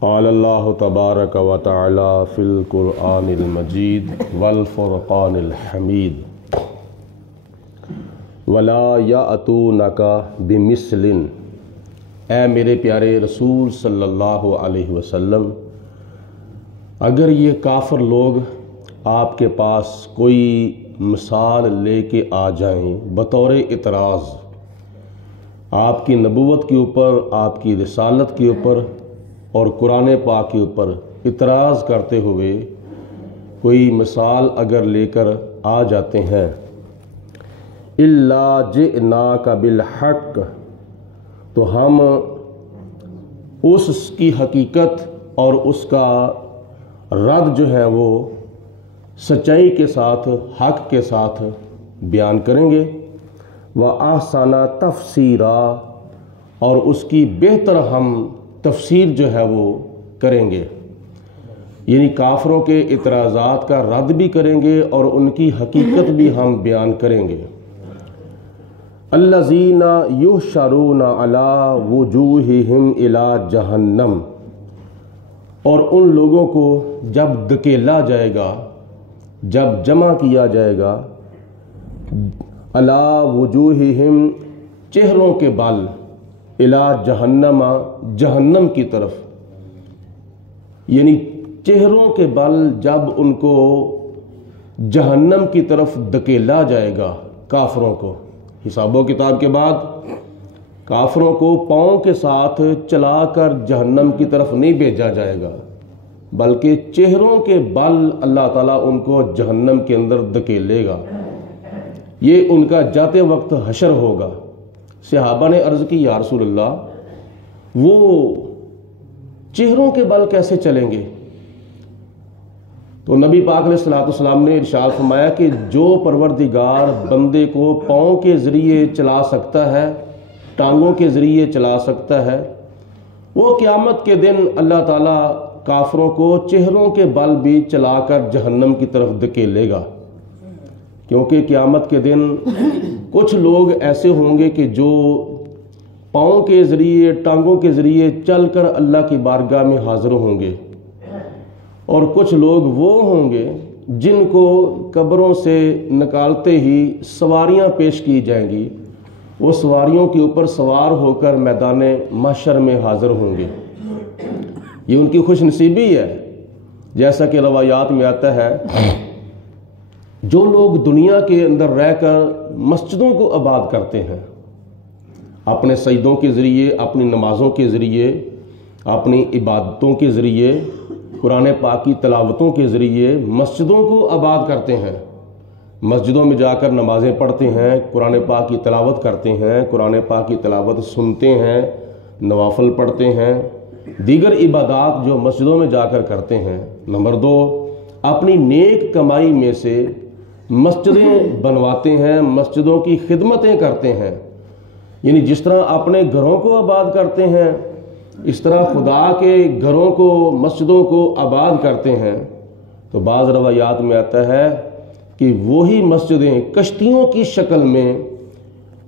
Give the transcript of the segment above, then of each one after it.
قال اللہ تبارک و تعالی فی القرآن المجید والفرقان الحمید ولا یأتونک بمثل۔ اے میرے پیارے رسول صلی اللہ علیہ وسلم، اگر یہ کافر لوگ آپ کے پاس کوئی مثال لے کے آ جائیں بطور اعتراض آپ کی نبوت کے اوپر، آپ کی رسالت کے اوپر اور قرآن پاک کے اوپر اعتراض کرتے ہوئے کوئی مثال اگر لے کر آ جاتے ہیں، الا جئناک بالحق، تو ہم اس کی حقیقت اور اس کا رد جو ہے وہ سچائی کے ساتھ، حق کے ساتھ بیان کریں گے، وَأَحْسَنَ تَفْسِيرًا، اور اس کی بہتر ہم تفسیر جو ہے وہ کریں گے، یعنی کافروں کے اعتراضات کا رد بھی کریں گے اور ان کی حقیقت بھی ہم بیان کریں گے۔ الذین یحشرون علی وجوہہم الی جہنم، اور ان لوگوں کو جب دھکیلا جائے گا، جب جمع کیا جائے گا، علی وجوہہم چہروں کے بل، الی جہنم جہنم کی طرف، یعنی چہروں کے بل جب ان کو جہنم کی طرف دھکیلا جائے گا کافروں کو، حساب و کتاب کے بعد کافروں کو پاؤں کے ساتھ چلا کر جہنم کی طرف نہیں بھیجا جائے گا، بلکہ چہروں کے بل اللہ تعالیٰ ان کو جہنم کے اندر دھکیلے گا۔ یہ ان کا جاتے وقت حشر ہوگا۔ صحابہ نے عرض کی، یا رسول اللہ، وہ چہروں کے بل کیسے چلیں گے؟ تو نبی پاک علیہ الصلوۃ والسلام نے ارشاد فرمایا کہ جو پروردگار بندے کو پاؤں کے ذریعے چلا سکتا ہے، ٹانگوں کے ذریعے چلا سکتا ہے، وہ قیامت کے دن اللہ تعالیٰ کافروں کو چہروں کے بل بھی چلا کر جہنم کی طرف دھکیلے گا، کیونکہ قیامت کے دن کچھ لوگ ایسے ہوں گے کہ جو پاؤں کے ذریعے، ٹانگوں کے ذریعے چل کر اللہ کی بارگاہ میں حاضر ہوں گے، اور کچھ لوگ وہ ہوں گے جن کو قبروں سے نکالتے ہی سواریاں پیش کی جائیں گی، وہ سواریوں کے اوپر سوار ہو کر میدان محشر میں حاضر ہوں گے۔ یہ ان کی خوش نصیبی ہے، جیسا کہ روایات میں آتا ہے، جو لوگ دنیا کے اندر رہ کر مسجدوں کو آباد کرتے ہیں، اپنے سجدوں کے ذریعے، اپنی نمازوں کے ذریعے، اپنی عبادتوں کے ذریعے، قرآن پاک کی تلاوتوں کے ذریعے مسجدوں کو آباد کرتے ہیں، مسجدوں میں جا کر نمازیں پڑھتے ہیں، قرآن پاک کی تلاوت کرتے ہیں، قرآن پاک کی تلاوت سنتے ہیں، نوافل پڑھتے ہیں، دیگر عبادات جو مسجدوں میں جا کر کرتے ہیں۔ نمبر 2، اپنی نیک کمائی میں سے مسجدیں بنواتے ہیں، مسجدوں کی خدمتیں کرتے ہیں، یعنی جس طرح اپنے گھروں کو آباد کرتے ہیں اس طرح خدا کے گھروں کو، مسجدوں کو آباد کرتے ہیں۔ تو بعض روایات میں آتا ہے کہ وہی مسجدیں کشتیوں کی شکل میں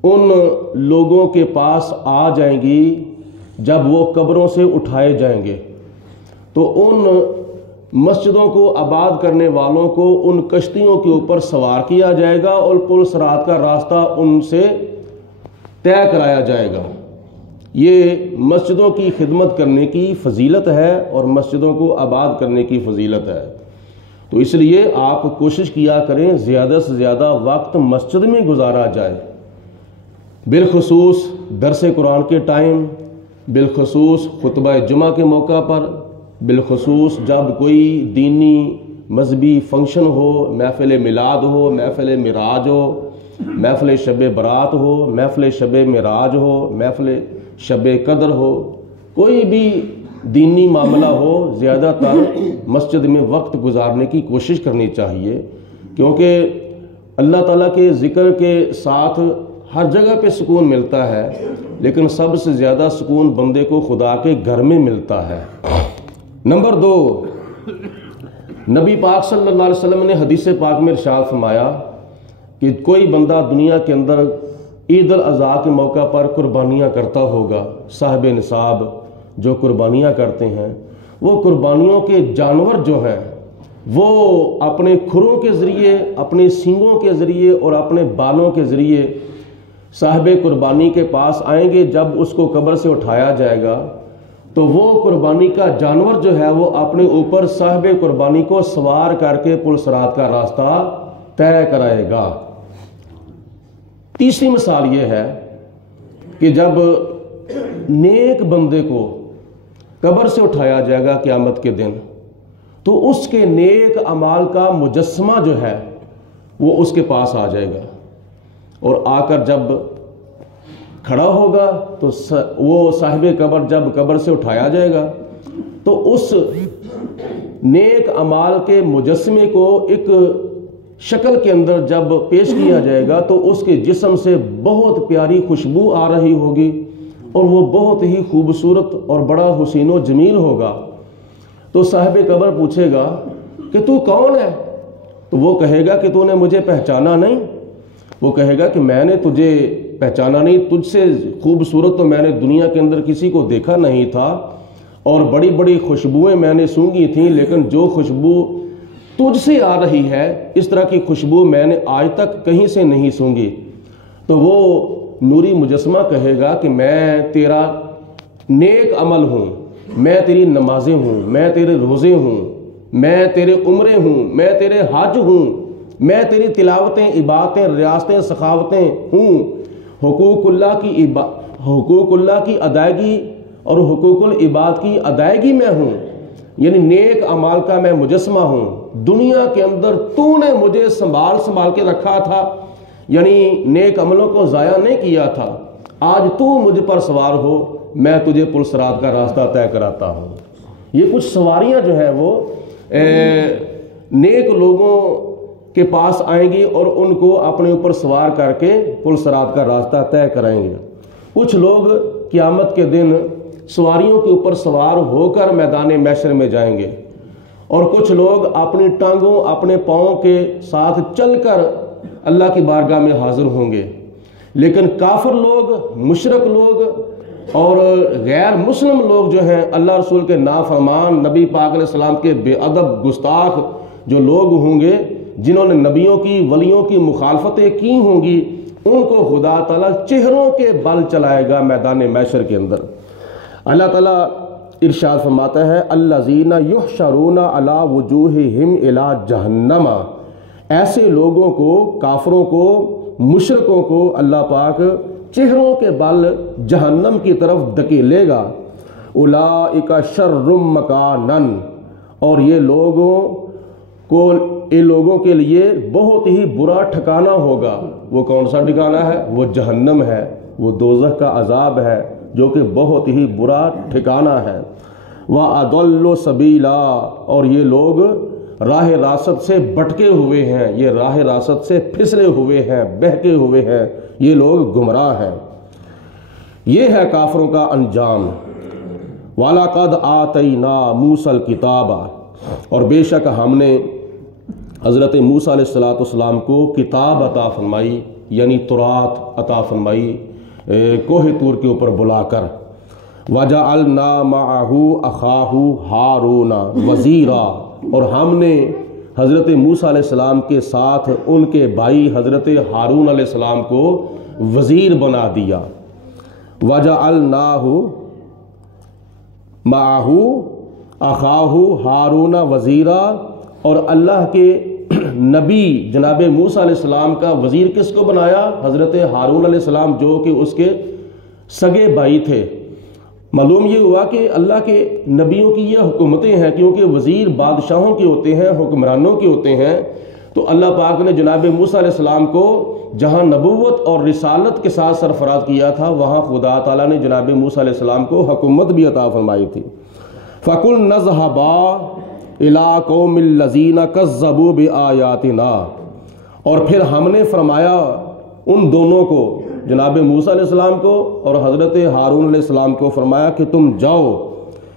ان لوگوں کے پاس آ جائیں گی جب وہ قبروں سے اٹھائے جائیں گے، تو ان مسجدوں کو آباد کرنے والوں کو ان کشتیوں کے اوپر سوار کیا جائے گا اور پل صراط کا راستہ ان سے طے کرایا جائے گا۔ یہ مسجدوں کی خدمت کرنے کی فضیلت ہے اور مسجدوں کو آباد کرنے کی فضیلت ہے۔ تو اس لیے آپ کوشش کیا کریں زیادہ سے زیادہ وقت مسجد میں گزارا جائے، بالخصوص درس قرآن کے ٹائم، بالخصوص خطبہ جمعہ کے موقع پر، بالخصوص جب کوئی دینی مذہبی فنکشن ہو، محفل میلاد ہو، محفل معراج ہو، محفل شب برات ہو، محفل شب معراج ہو، محفل شب قدر ہو، کوئی بھی دینی معاملہ ہو، زیادہ تر مسجد میں وقت گزارنے کی کوشش کرنی چاہیے، کیونکہ اللہ تعالیٰ کے ذکر کے ساتھ ہر جگہ پہ سکون ملتا ہے، لیکن سب سے زیادہ سکون بندے کو خدا کے گھر میں ملتا ہے۔ نمبر 2، نبی پاک صلی اللہ علیہ وسلم نے حدیث پاک میں ارشاد فرمایا کہ کوئی بندہ دنیا کے اندر عید الاضحیٰ کے موقع پر قربانیاں کرتا ہوگا، صاحب نصاب جو قربانیاں کرتے ہیں، وہ قربانیوں کے جانور جو ہیں وہ اپنے کھروں کے ذریعے، اپنے سینگوں کے ذریعے اور اپنے بالوں کے ذریعے صاحب قربانی کے پاس آئیں گے۔ جب اس کو قبر سے اٹھایا جائے گا تو وہ قربانی کا جانور جو ہے وہ اپنے اوپر صاحب قربانی کو سوار کر کے پل صراط کا راستہ طے کرائے گا۔ تیسری مثال یہ ہے کہ جب نیک بندے کو قبر سے اٹھایا جائے گا قیامت کے دن، تو اس کے نیک اعمال کا مجسمہ جو ہے وہ اس کے پاس آ جائے گا، اور آ کر جب کھڑا ہوگا تو وہ صاحب قبر جب قبر سے اٹھایا جائے گا تو اس نیک اعمال کے مجسمے کو ایک شکل کے اندر جب پیش کیا جائے گا تو اس کے جسم سے بہت پیاری خوشبو آ رہی ہوگی اور وہ بہت ہی خوبصورت اور بڑا حسین و جمیل ہوگا۔ تو صاحب قبر پوچھے گا کہ تو کون ہے؟ تو وہ کہے گا کہ تو نے مجھے پہچانا نہیں؟ وہ کہے گا کہ میں نے تجھے پہچانا نہیں، تجھ سے خوبصورت تو میں نے دنیا کے اندر کسی کو دیکھا نہیں تھا، اور بڑی بڑی خوشبوئیں میں نے سونگھی تھیں، لیکن جو خوشبو تجھ سے آ رہی ہے اس طرح کی خوشبو میں نے آج تک کہیں سے نہیں سونگھی۔ تو وہ نوری مجسمہ کہے گا کہ میں تیرا نیک عمل ہوں، میں تیری نمازیں ہوں، میں تیرے روزے ہوں، میں تیرے عمرے ہوں، میں تیرے حج ہوں، میں تیری تلاوتیں، عبادتیں، ریاستیں، سخاوتیں ہوں، حقوق اللہ کی ادائیگی اور حقوق العباد کی ادائیگی میں ہوں، یعنی نیک اعمال کا میں مجسمہ ہوں۔ دنیا کے اندر تو نے مجھے سنبھال کے رکھا تھا، یعنی نیک عملوں کو ضائع نہیں کیا تھا، آج تو مجھ پر سوار ہو، میں تجھے پل صراط کا راستہ طے کراتا ہوں۔ یہ کچھ سواریاں جو ہیں وہ نیک لوگوں کے پاس آئیں گی اور ان کو اپنے اوپر سوار کر کے پل صراط کا راستہ طے کرائیں گے۔ کچھ لوگ قیامت کے دن سواریوں کے اوپر سوار ہو کر میدان محشر میں جائیں گے، اور کچھ لوگ اپنی ٹانگوں، اپنے پاؤں کے ساتھ چل کر اللہ کی بارگاہ میں حاضر ہوں گے۔ لیکن کافر لوگ، مشرک لوگ اور غیر مسلم لوگ جو ہیں، اللہ رسول کے نافرمان، نبی پاک علیہ السلام کے بے ادب گستاخ جو لوگ ہوں گے، جنہوں نے نبیوں کی، ولیوں کی مخالفتیں کی ہوں گی، ان کو خدا تعالیٰ چہروں کے بل چلائے گا میدان محشر کے اندر۔ اللہ تعالیٰ ارشاد فرماتا ہے الذین یحشرون علی وجوہہم الی جہنم، ایسے لوگوں کو، کافروں کو، مشرکوں کو اللہ پاک چہروں کے بل جہنم کی طرف دھکیلے گا۔ اولئک شر مکانا، اور یہ لوگوں کے لیے بہت ہی برا ٹھکانہ ہوگا۔ وہ کون سا ٹھکانہ ہے؟ وہ جہنم ہے، وہ دوزخ کا عذاب ہے جو کہ بہت ہی برا ٹھکانہ ہے۔ وَأَضَلُّ سَبِيلًا، اور یہ لوگ راہ راست سے بھٹکے ہوئے ہیں، یہ راہ راست سے پھسلے ہوئے ہیں، بہکے ہوئے ہیں، یہ لوگ گمراہ ہیں۔ یہ ہے کافروں کا انجام۔ وَلَقَدْ آتَيْنَا مُوسَى الْكِتَابَ، اور بے شک ہم نے حضرت موسیٰ علیہ السلام کو کتاب عطا فرمائی، یعنی تورات عطا فرمائی کوہ طور کے اوپر بلا کر۔ وَجَعَلْنَا مَعَهُ أَخَاهُ هَارُونَ وَزِيرًا، اور ہم نے حضرت موسیٰ علیہ السلام کے ساتھ ان کے بھائی حضرت ہارون علیہ السلام کو وزیر بنا دیا۔ وَجَعَلْنَاهُ مَعَهُ أَخَاهُ هَارُونَ وَزِيرًا، اور اللہ کے نبی جناب موسیٰ علیہ السلام کا وزیر کس کو بنایا؟ حضرت ہارون علیہ السلام، جو کہ اس کے سگے بھائی تھے۔ معلوم یہ ہوا کہ اللہ کے نبیوں کی یہ حکومتیں ہیں، کیونکہ وزیر بادشاہوں کے ہوتے ہیں، حکمرانوں کے ہوتے ہیں، تو اللہ پاک نے جناب موسیٰ علیہ السلام کو جہاں نبوت اور رسالت کے ساتھ سرفراز کیا تھا، وہاں خدا تعالیٰ نے جناب موسیٰ علیہ السلام کو حکومت بھی عطا فرمائی تھی۔ فَقُلْنَا اذْهَبَا إِلَىٰ قَوْمِ الَّذِينَ كَذَّبُوا بِآيَاتِنَا، اور پھر ہم نے فرمایا ان دونوں کو، جناب موسیٰ علیہ السلام کو اور حضرت ہارون علیہ السلام کو، فرمایا کہ تم جاؤ،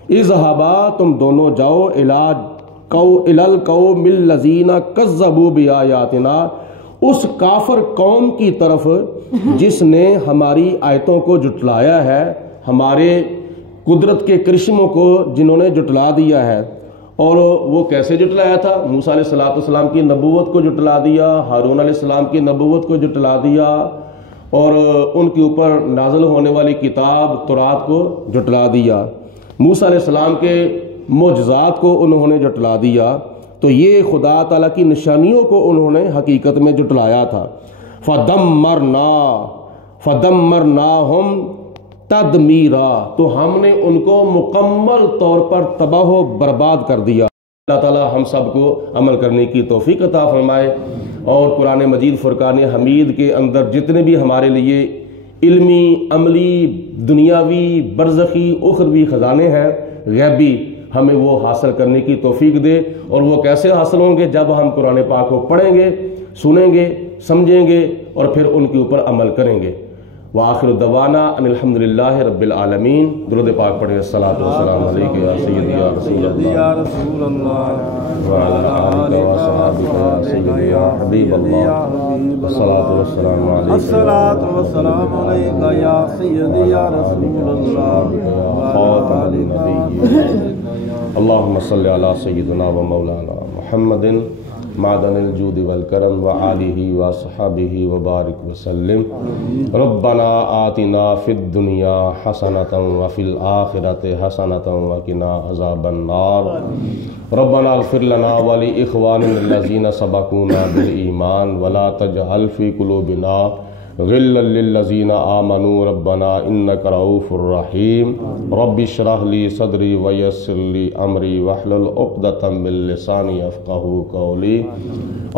اذهبا، تم دونوں جاؤ، إِلَى الْقَوْمِ الَّذِينَ كَذَّبُوا بِآيَاتِنَا، اس کافر قوم کی طرف جس نے ہماری آیتوں کو جھٹلایا ہے، ہمارے قدرت کے کرشموں کو جنہوں نے جٹلا دیا ہے، اور وہ کیسے جٹلایا تھا؟ موسیٰ علیہ السلام کی نبوت کو جٹلا دیا، ہارون علیہ السلام کی نبوت کو جٹلا دیا، اور ان کے اوپر نازل ہونے والی کتاب تورات کو جٹلا دیا، موسیٰ علیہ السلام کے معجزات کو انہوں نے جٹلا دیا۔ تو یہ خدا تعالیٰ کی نشانیوں کو انہوں نے حقیقت میں جٹلایا تھا۔ فَدَمَّرْنَاهُمْ تَدْمِيرًا، تو ہم نے ان کو مکمل طور پر تباہ و برباد کر دیا۔ اللہ تعالیٰ ہم سب کو عمل کرنے کی توفیق عطا فرمائے، اور قرآن مجید فرقان حمید کے اندر جتنے بھی ہمارے لیے علمی، عملی، دنیاوی، برزخی، اخروی خزانے ہیں غیبی، ہمیں وہ حاصل کرنے کی توفیق دے۔ اور وہ کیسے حاصل ہوں گے؟ جب ہم قرآن پاک کو پڑھیں گے، سنیں گے، سمجھیں گے، اور پھر ان کے اوپر عمل کریں گے۔ وآخر دعوانا ان الحمد للہ رب العالمین۔ درود پاک پڑھیں۔ الصلاۃ والسلام علیک یا سیدی یا رسول اللہ وعلی آلک و صحابک یا سیدی یا حبیب اللہ۔ الصلاۃ والسلام علیک یا سیدی یا رسول اللہ خاتم النبیین۔ اللہم صلی علی سیدنا و مولانا محمد معدن الجود والکرم وآلہ وصحبہ وبارک وسلم۔ ربنا آتنا فی الدنیا حسنۃ وفی الآخرۃ حسنۃ وقنا عذاب النار۔ ربنا اغفر لنا ولإخواننا الذین سبقونا بالایمان ولا تجعل فی قلوبنا غلا للذین آمنوا ربنا انک رؤوف رحیم۔ رب اشرح لی صدری ویسر لی امری واحلل عقدۃ من لسانی یفقہوا قولی۔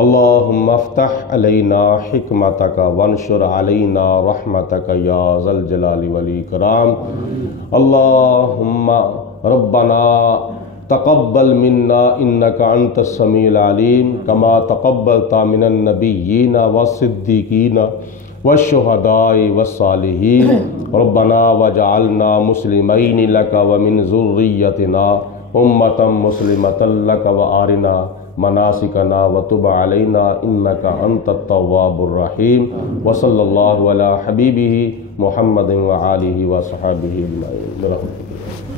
اللہم افتح علینا حکمتک وانشر علینا رحمتک یا ذا الجلال والاکرام۔ اللہم ربنا تقبل منا انک انت السمیع العلیم کما تقبلت من النبیین والصدیقین والشہداء والصالحین۔ ربنا وجعلنا مسلمین لک ومن ذریتنا امۃ مسلمۃ لک وارنا مناسکنا وتب علینا انک انت التواب الرحیم۔ وصلی اللہ علی حبیبہ محمد وآلہ وصحبہ اجمعین۔